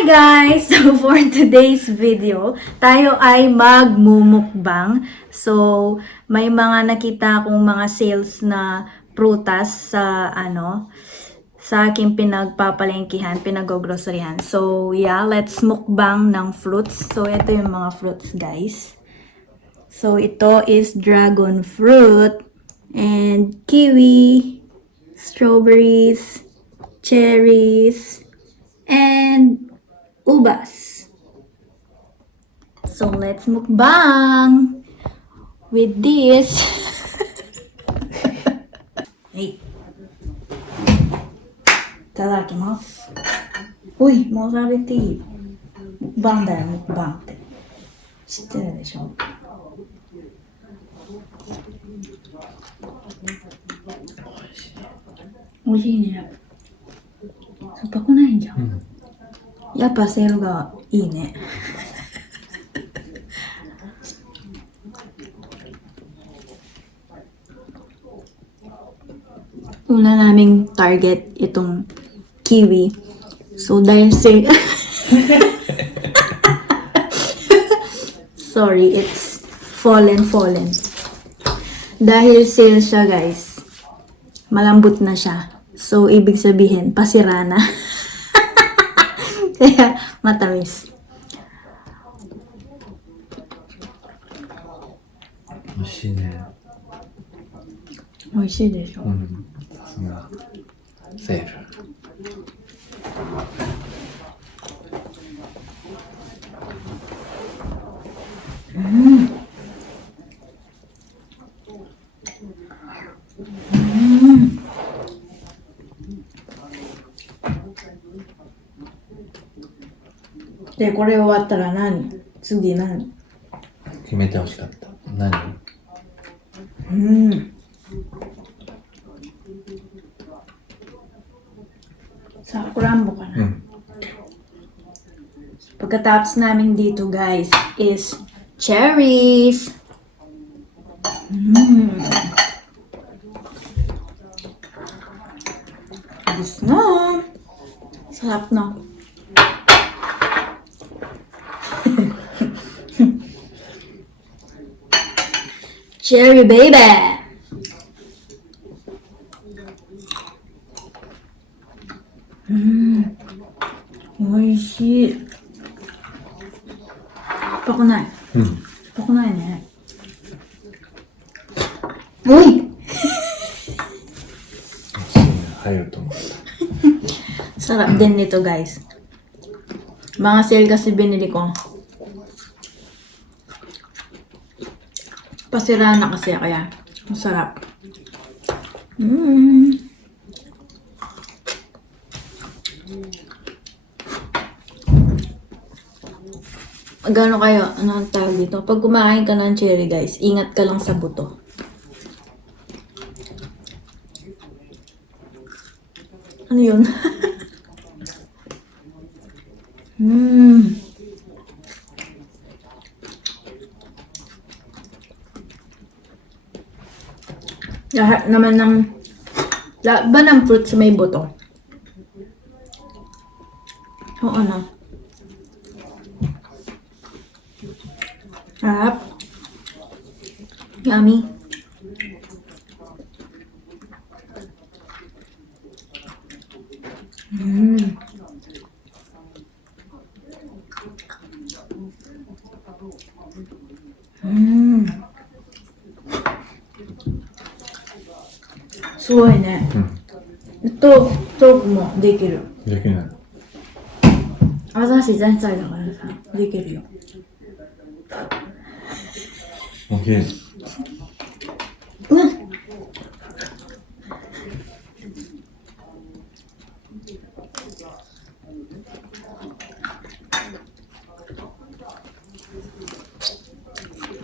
Hi guys! So for today's video, tayo ay magmumukbang. So may mga nakita akong mga sales na prutas sa sa aking pinagpapalengkihan, pinag-groceryhan. So yeah, let's mukbang ng fruits. So ito yung mga fruits guys. So ito is dragon fruit and kiwi, strawberries, cherries, and ubas. So let's mukbang with this. Hey. Itadakimasu. Uy, もう食べていい。mukbangだよ、mukbangって。知ってるでしょ？美味しいね。酸っぱくないんじゃん。やっぱセールがいいね。Una naming target itong kiwi. So dahil sale sorry, it's fallen. Dahil sale siya guys, malambot na siya. So ibig sabihin, pasira na. Kaya matamis. 美味しいね。美味しいでしょ。さすがセール。で、これ終わったら何？次何？決めてほしかった。何？さくらんぼかな。Pagkatapos namin dito guys is cherries. This na. Sarap na. Cherry baby. Oishii. 酸っぱくない。酸っぱくないね。おい。入ると思った。 Sarap din nito guys. Mga sale kasi binili ko. Pasira na kasi kaya masarap. Gano kayo? Ano ang tawag dito? Pag kumain ka ng cherry guys, ingat ka lang sa buto. Ano yun? Lahat naman lahat ba ng fruits may buto? Oo na. Sarap. Yummy.すごいね。トークもできる。できない。私前菜だからさ、できるよ。おいしい。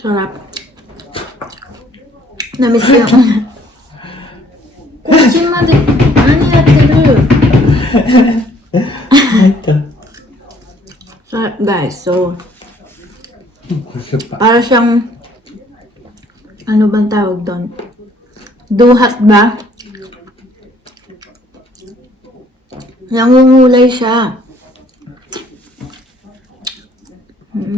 Sarap. Namiss ko yungこっちまで何やってるSarap guys. So, para siyang ano bang tawag doon? Duhat ba? Nangungulay siya. う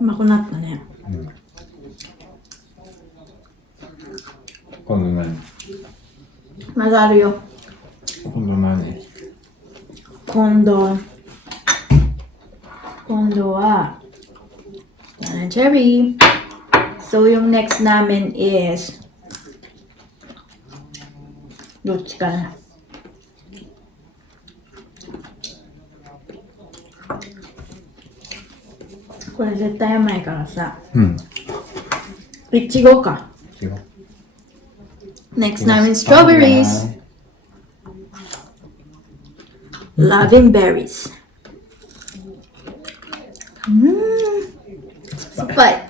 まくなったね。今度何？まだあるよ。今度何？今度はチェリー。So yung next namin isどっちかな。これ絶対甘いからさ。いちごか。Next namin strawberries. Loving berries. 酸っぱい。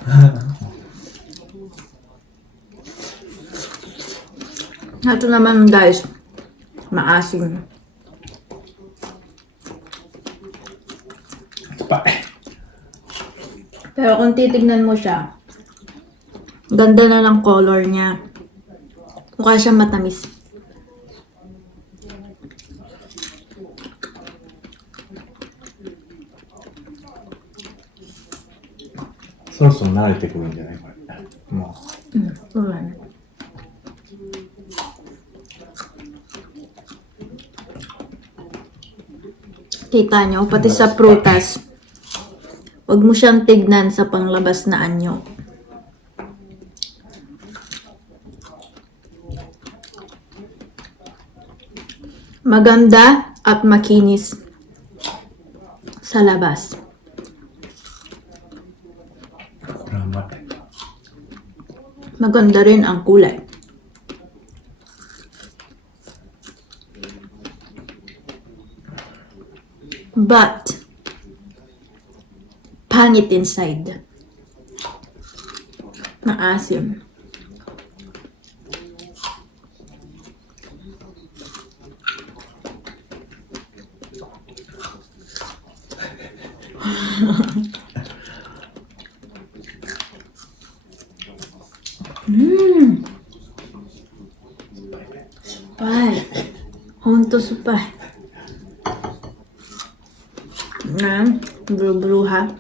Ito naman guys, maasim. Pero kung titignan mo siya, ganda na ng color niya. Mukha siyang matamis. So そろ慣れてくるんじゃないこれ。もう。そうだね。Kita nyo, pati sa prutas, huwag mo siyang tignan sa panglabas na anyo. Maganda at makinis sa labas. Maganda rin ang kulay. But pangit inside. Maasim. Supay. Honto supay. Bruha.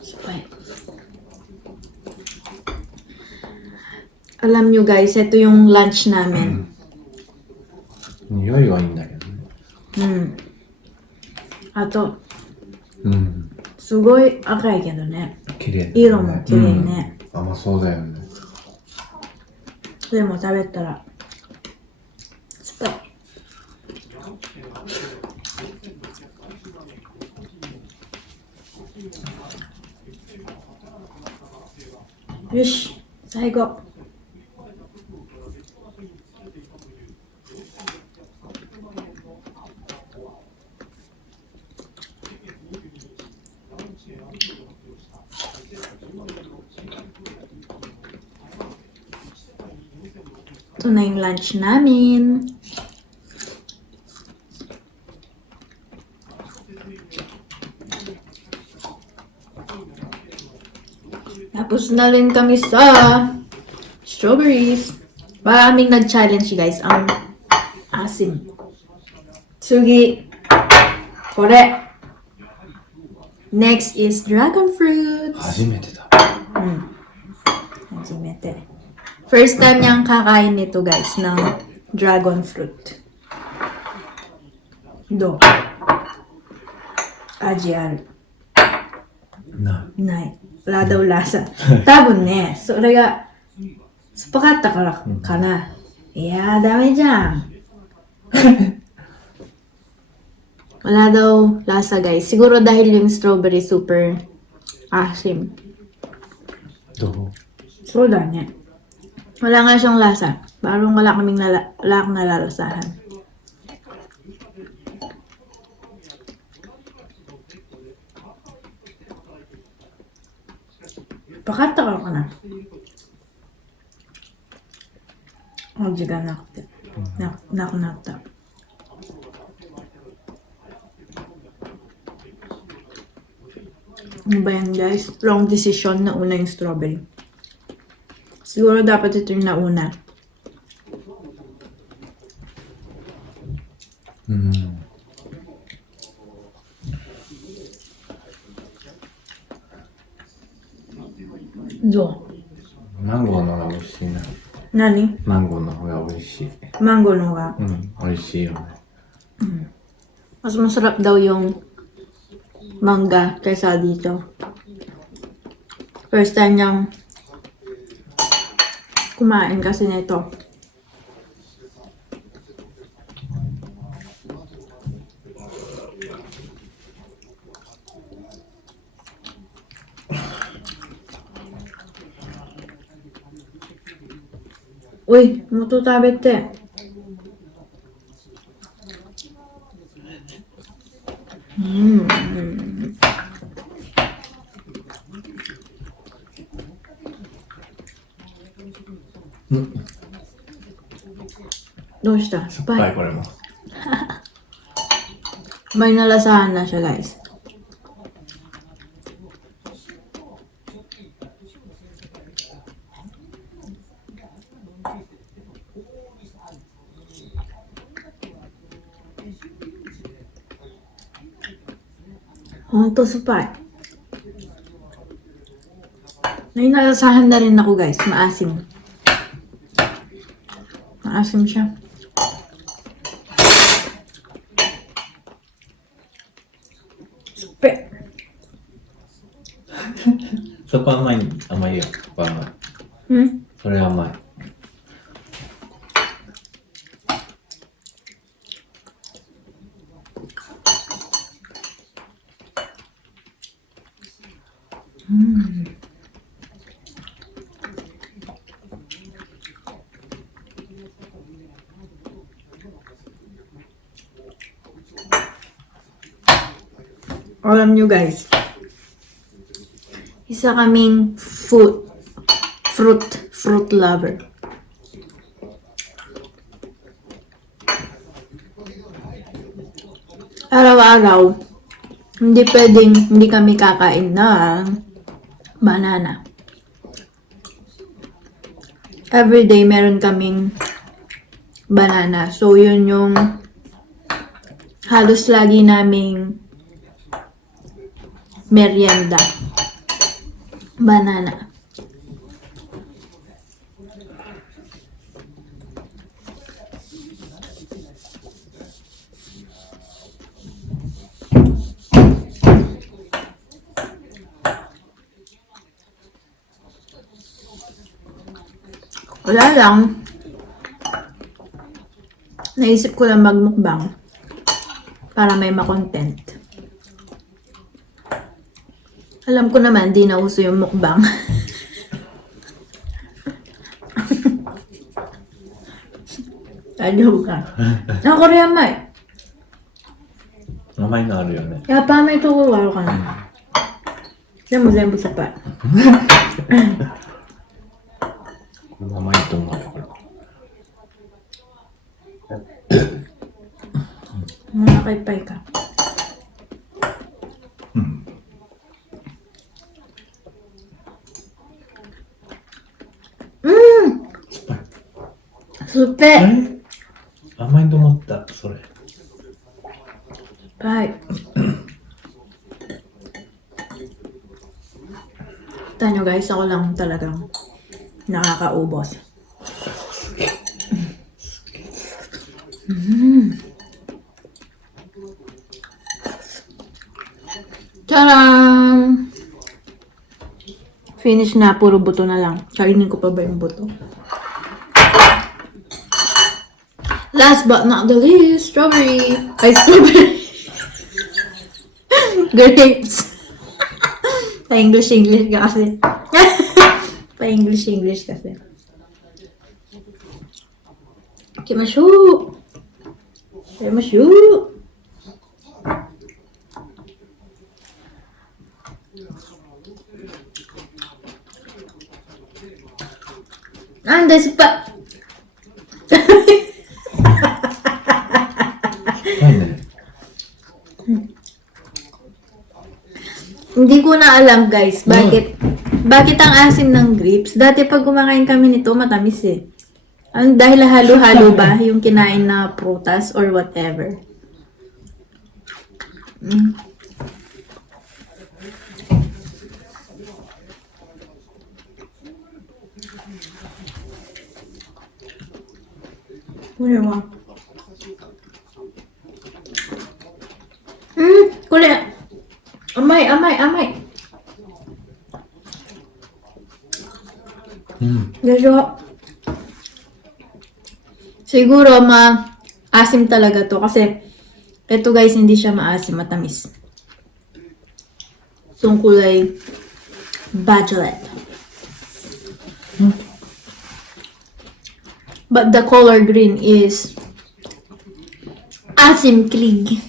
Supay. Alam nyo guys, ito yung lunch namin. 匂いはいいんだけどね。あと、すごい赤いけどね。綺麗。色も綺麗ね。甘そうだよね。でも食べたら酸っぱい。よし、最後。Ito na yung lunch namin. Tapos na rin kami sa strawberries. Maraming nag-challenge guys. Ang asim. Sugi. Kore. Next is dragon fruits. 初めてだ。初めて。First time niyang kakain nito guys ng dragon fruit. Do. Aji aru. Nai. Wala daw lasa. Tabon ne. それが酸っぱかったからかな。いやー、ダメじゃん。Wala daw lasa guys. Siguro dahil yung strawberry super asim. どう？そうだね. Wala nga siyang lasa. Parang wala akong nalalasahan. Pakata ka na.味がなくて。なくなった。Ano ba yan guys? Wrong decision na una yung strawberry. Siguro dapat ito yung nauna. Do. マンゴーの方が美味しいな。Nani? マンゴーの方が美味しい。 Mango no nga. 美味しいよね。 Mas masarap daw yung manga kaysa dito. First time niyang kumain kasi nito. Uy, moto tabete. Dosta? 酸っぱいこれも。 May nalasahan na siya guys. Honto supay. May nalasahan na rin ako guys. Maasim. Maasim siya. Supe. そこ甘いよ。そこ甘い。それ甘い。Alam nyo guys, isa kaming fruit lover. Araw-araw, hindi kami kakain ng banana. Everyday meron kaming banana. So yun yung halos lagi naming merienda. Banana. Wala lang. Naisip ko lang magmukbang para may makontent. Alam ko naman, di na uso yung mukbang. Ayaw ka. Ako rin amay. 甘いのあるよね。やっぱ甘いところがあるかな。でも全部酸っぱい。甘いと思うよ、これ。お腹いっぱいか。酸っぱい。甘いと思った、それ。はい。Tanyo guys, ako lang talagang nakakaubos. Tcharam! Finish na, puro buto na lang. Kainin ko pa ba yung buto? Last but not the least, strawberry. Ay, strawberry. Grapes. Pa-English ka kasi. Pa-English kasi. Kimashu! Kimashu! Andes pa! ないね。Hindi ko na alam, guys, bakit ang asim ng grapes? Dati pag kumakain kami nito, matamis eh. Dahil halo-halo ba yung kinain na prutas or whatever? Kuya, kuya. Amay. Medyo, siguro asim talaga to kasi ito guys, hindi siya maasim, matamis. Itong kulay violet. But the color green is asim klig.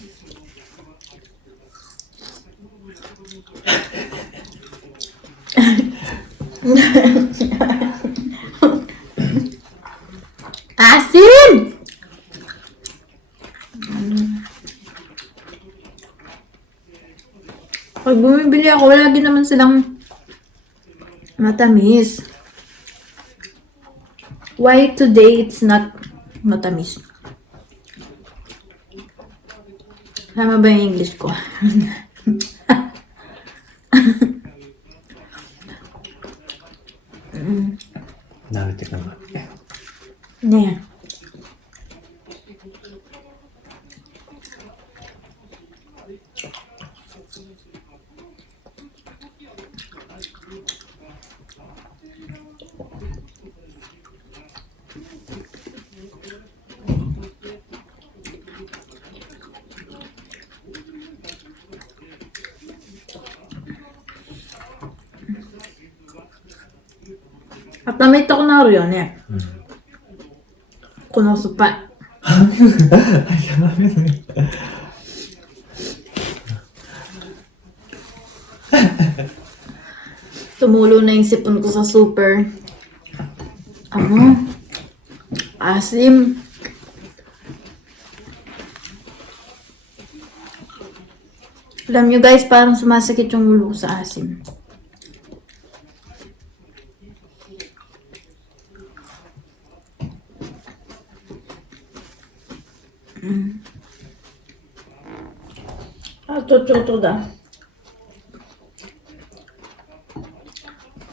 Asim! Pag bumibili ako, lagi naman silang matamis. Why today it's not matamis? Tama ba yung English ko? Narete ka nga. Ne. At namit ako na rin eh. Kuno supa. Tumulo na yung sipon ko sa super. Asim. Alam nyo guys, parang sumasakit yung ulo ko sa asim. Ito da.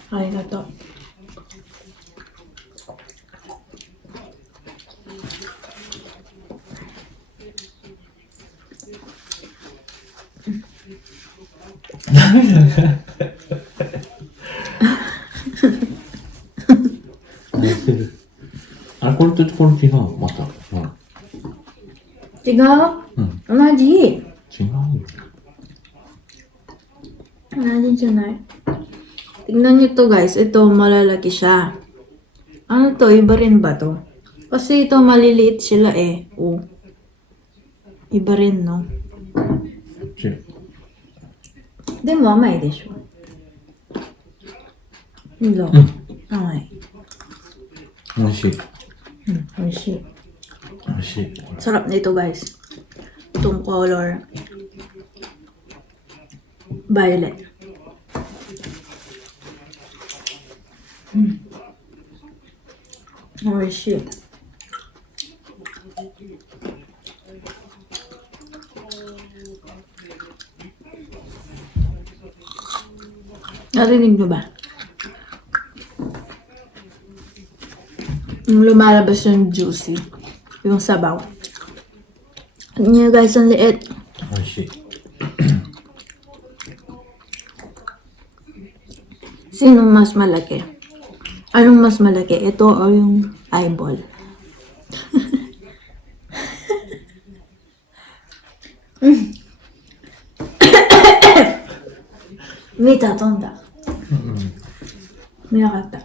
Ay, ito.あれ、これとこれ違うまた。違う？同じ。違うよ。Ano dyan ay? Tingnan nyo to guys. Ito, malalaki siya. Ano to? Iba rin ba to? Kasi ito, maliliit sila eh. Oh. Iba rin, no? De mo, amay desho. Ilo. Amay. 美味しい。美味しい。美味しい。 Sarap na ito guys. Itong color. Violet. Oishi. Narinig nyo ba? Yung lumalabas yung juicy. Yung sabaw. Tignan nyo guys, ang liit. 美味しい。 Sinong mas malaki? Anong mas malaki? Ito o yung eyeball? Mita, tonda. Minakata.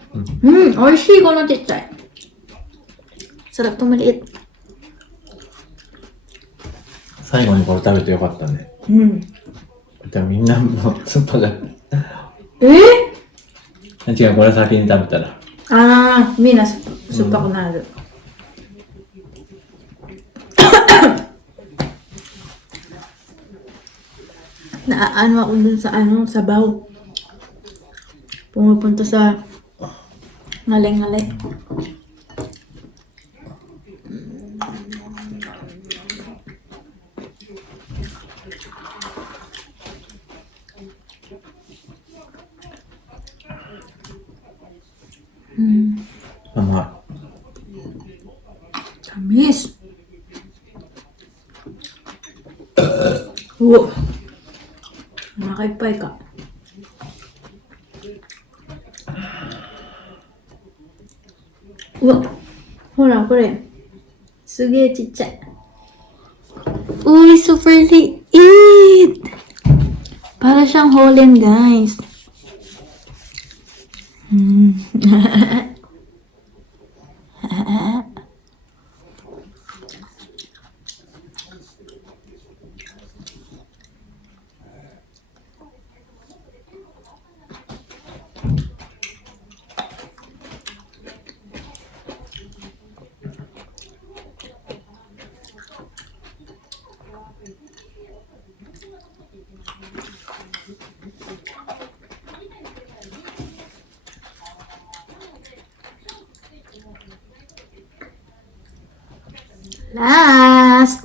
Oishii ko na chitchay. Sarap to maliit. 最後にこれ食べてよかったね。じゃあみんなのスーパーが。違う、これ先に食べたら。みんな酸っぱくなる。Naaano ako dun sa sabaw. Pumupunta sa ngalay-ngalay. Tama. Tamis. Wow. Nakipay ka. Wow. Hora, kore. Suge chichai. Uy, super liit. Para siyang holen, guys. Last.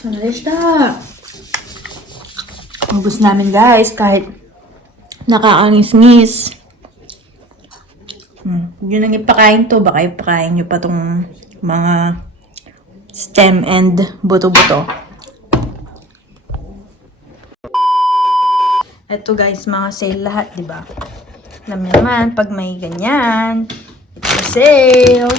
Sana deshita. Ubus namin, guys, kahit nakakangis-ngis. Yun ang ipakain to. Baka ipakain nyo pa tong mga stem and buto-buto. Eto, guys, mga sale lahat, diba? Alam niyo naman, pag may ganyan, it's a sale.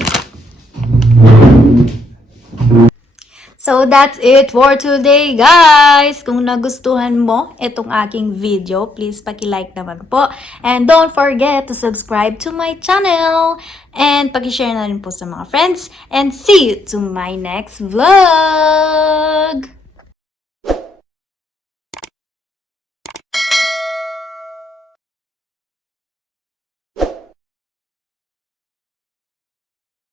So, that's it for today, guys! Kung nagustuhan mo itong aking video, please paki-like naman po. And don't forget to subscribe to my channel. And paki-share na rin po sa mga friends. And see you to my next vlog!